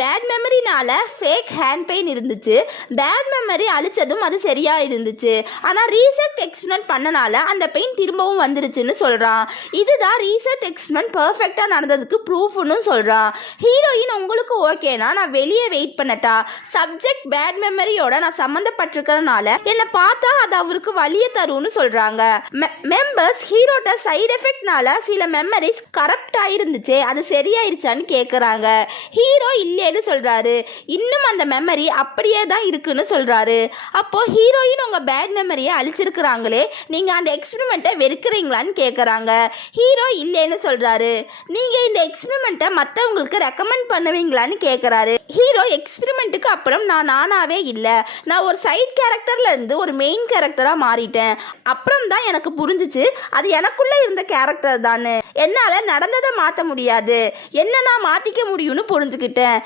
Bad மெமரினால fake hand pain இருந்துச்சு. Bad memory அழிச்சதும் அது சரியா இருந்துச்சு. ஆனால் ரீசெட் எக்ஸ்பெரிமெண்ட் பண்ணனால அந்த பெயின் திரும்பவும் வந்துருச்சுன்னு சொல்கிறான். இதுதான் ரீசெட் எக்ஸ்பெரிமெண்ட் பர்ஃபெக்டாக நடந்ததுக்கு ப்ரூஃப்னு சொல்கிறான். ஹீரோயின் உங்களுக்கு ஓகேனா நான் வெளியே வெயிட் பண்ணட்டா? சப்ஜெக்ட் பேட் மெமரியோட நான் சம்மந்தப்பட்டிருக்கிறனால என்னை பார்த்தா அது அவருக்கு வலியை தரும்னு சொல்கிறாங்க. மெம்பர்ஸ் ஹீரோட்ட சைடு எஃபெக்ட்னால சில மெமரிஸ் கரப்ட் ஆயிருந்துச்சு, அது சரியாயிருச்சான்னு கேட்குறாங்க. ஹீரோ இல்லைன்னு சொல்கிறாரு. இன்னும் அந்த மெமரி அப்படியே தான் இருக்குன்னு சொல்கிறாரு. அப்போது ஹீரோயின் உங்கள் பேட் மெமரியை அழிச்சிருக்கிறாங்களே, நீங்கள் அந்த எக்ஸ்பெரிமெண்ட்டை வெறுக்கிறீங்களான்னு கேட்குறாங்க. ஹீரோ இல்லைன்னு சொல்கிறாரு. நீங்கள் இந்த எக்ஸ்பெரிமெண்ட்டை மற்றவங்களுக்கு ரெக்கமெண்ட் பண்ணுவீங்களான்னு கேட்குறாரு. ஹீரோ எக்ஸ்பெரிமெண்ட்டுக்கு அப்புறம் நான் நானாவே இல்லை, நான் ஒரு சைட் கேரக்டர்லேருந்து ஒரு மெயின் கேரக்டராக மாறிட்டேன். அப்புறம் தான் எனக்கு புரிஞ்சிச்சு அது எனக்குள்ளே இருந்த கேரக்டர் தானே, என்னால் நடந்ததை மாற்ற முடியாது, என்ன நான் மாற்றிக்க முடியும்னு புரிஞ்சுக்கிட்டேன்.